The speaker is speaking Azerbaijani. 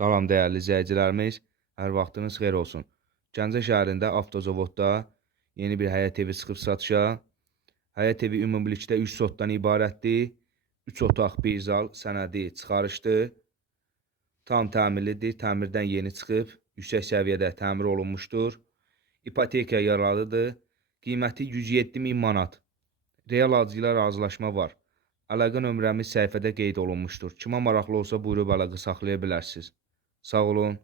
Salam dəyərli izləyicilərimiz, hər vaxtınız xeyir olsun. Gəncə şəhərində avtozavodda yeni bir həyət evi çıxıb satışa. Həyət evi ümumilikdə 3 sotdan ibarətdir. 3 otaq, 1 zal sənədi çıxarışdır. Tam təmirlidir, təmirdən yeni çıxıb, yüksək səviyyədə təmir olunmuşdur. İpoteka yaralıdır. Qiyməti 107 min manat. Real alıcılar razılaşma var. Əlaqə nömrəmiz səhifədə qeyd olunmuşdur. Kimə maraqlı olsa buyurub əlaqə saxlaya bilərsiniz. Sağ olun.